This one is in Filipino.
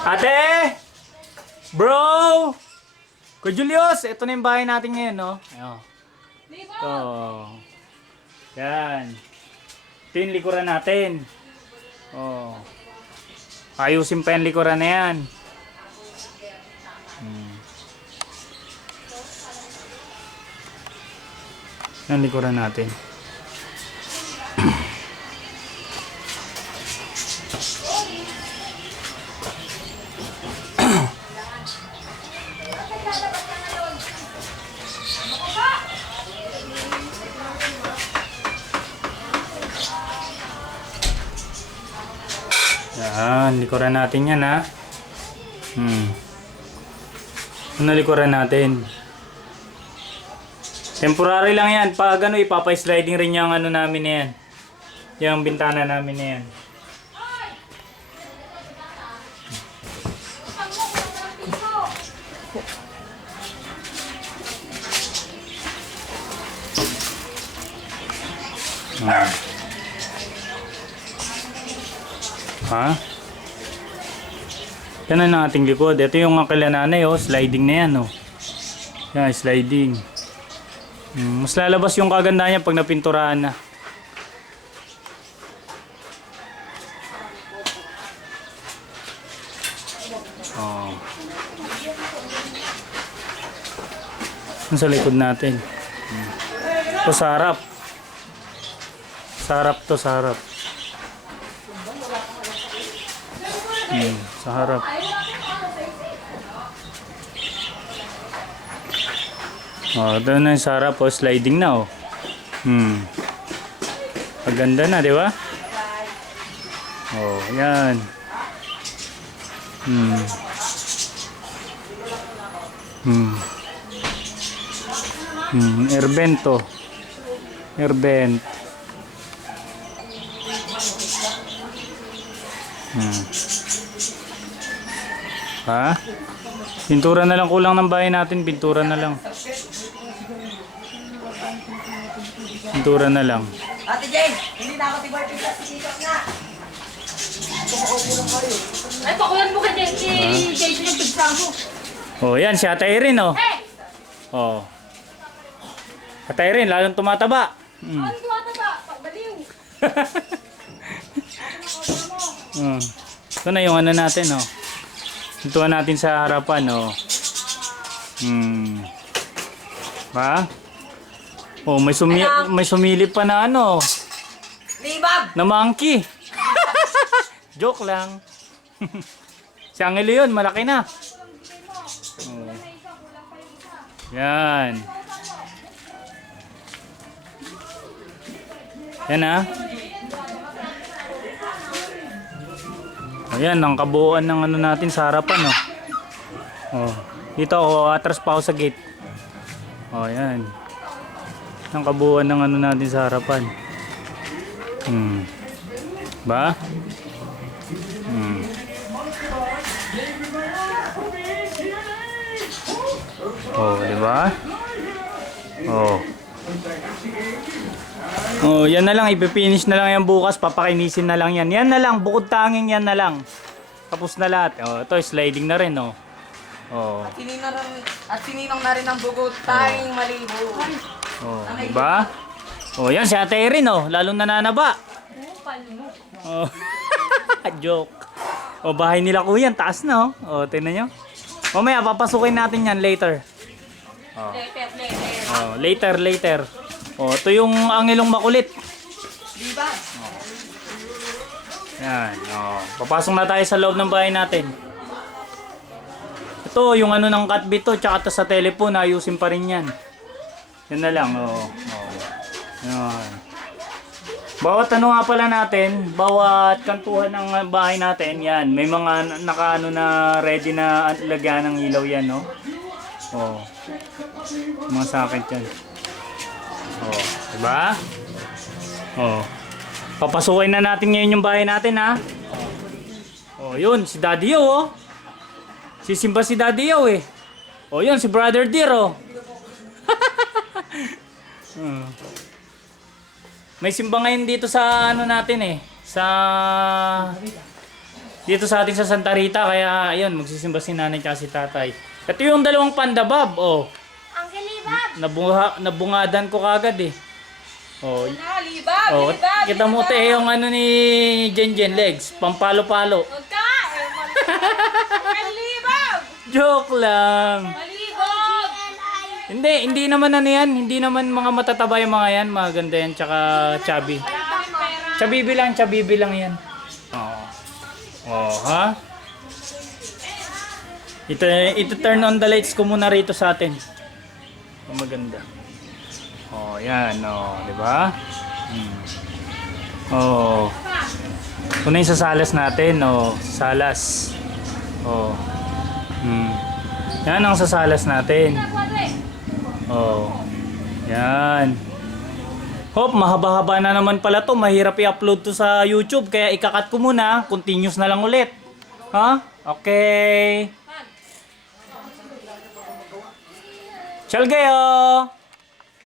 Ate! Bro! Ko Julius, ito na yung bahay natin ngayon, no? Ayan. Ito. Yan. Ito yung likuran natin. Oh. Ayusin pa yung likuran na yan. Yung likuran natin. Yan, likuran natin yan, ha. Ano likuran natin? Temporary lang yan. Pag ano, ipapa-sliding rin yung ano namin na yan. Yung bintana namin na yan. Ha? Yan ang ating likod. Ito yung kila nanay, oh. Sliding na yan, oh. Yan, sliding. Mas lalabas yung kaganda niya pag napinturahan na. Oh. Yan sa likod natin. Ito sa harap. Sa harap to, sa harap. Sa harap. Oh, ito na yung sa harap, oh, sliding na, oh. Paganda na, di ba? Oh, yan. Airbent to. Airbent. Ha? Pintura na lang kulang ng bahay natin, pintura na lang. Pintura na lang. Ate Jane, hindi na ako tibar-tibar sa sikap na. Ay, pakulan mo ka dyan, Jay, yung pigsa mo. Oh, yan, si Ate Irene, oh. Oh. Ate Irene, lalong tumataba. Ano tumataba? Pagbaliw. Ito na yung ano natin, oh. Ito natin sa harapan, oh. Ha? Oh, may sumilip pa na ano. Libab! Na monkey. Joke lang. Si Angelo yun, malaki na. Oh. Yan. Yan, ha. Ayan, ang kabuuan ng ano natin sa harapan, oh. Oh. Dito ako, atras pa ako sa gate. Oh, yan. Ang kabuuan ng ano natin sa harapan. Ba? Oh, di ba? Oh. Oh, yan na lang, ipipinish na lang yan bukas, papakinisin na lang yan. Yan na lang, bukod tanging yan na lang. Tapos na lahat. Oh, ito sliding na rin, oh. Oh. At sininong na rin ang bugot, tanging malibo. Oh, diba? Oh, yan si Ate Erin, oh, lalong nananaba. Oh. Joke. Oh, bahay nila kuya, taas na, oh. Oh, tingnan nyo. Mamaya papasukin natin yan later. Oh. Oh, later. Oh, ito yung angilong makulit. Diba? Yan, oh. Papasok na tayo sa loob ng bahay natin. Ito, yung ano ng catbit to, tsaka sa telephone, ayusin pa rin yan. Yan na lang, oh. Yan. Bawat ano nga pala natin, bawat kantuhan ng bahay natin, yan. May mga nakaano na ready na lagyan ng ilaw yan, no? Oh. Mga sakit yan. Oh, diba? Oh. Papasukin na natin ngayon yung bahay natin, ha? Oh, yun, si Daddy Yo, oh. Sisimba si Daddy Yo, eh. Oh, yun, si Brother Deer, oh. Hmm. May simba ngayon dito sa ano natin eh. Dito sa atin sa Santa Rita. Kaya ayun, magsisimba si nanay at si tatay. Ito yung dalawang panda, Bob. Oh. Ang galibab. Nabungadan ko kagad eh. Oh. Libab, Oh, libab. kita mo te yung ano ni Jenjen Legs, pampalo-palo. Huwag ka! Malibab! Joke lang. Malibab! Hindi naman ano yan, hindi naman mga matataba yung mga yan, maganda yan, tsaka chubby. Chabibi lang yan. Oo. Oh, ha? Ito turn on the lights ko muna rito sa atin. Oh, maganda. Oh, yan, oh, di ba? Oh. Ito na yung sasalas natin, oh, salas. Oh. Yan ang sasalas natin. Oh. Yan. Hop, mahaba-haba na naman pala to. Mahirap i-upload to sa YouTube. Kaya ikakat ko muna. Continuous na lang ulit. Ha? Okay. Chalgayo!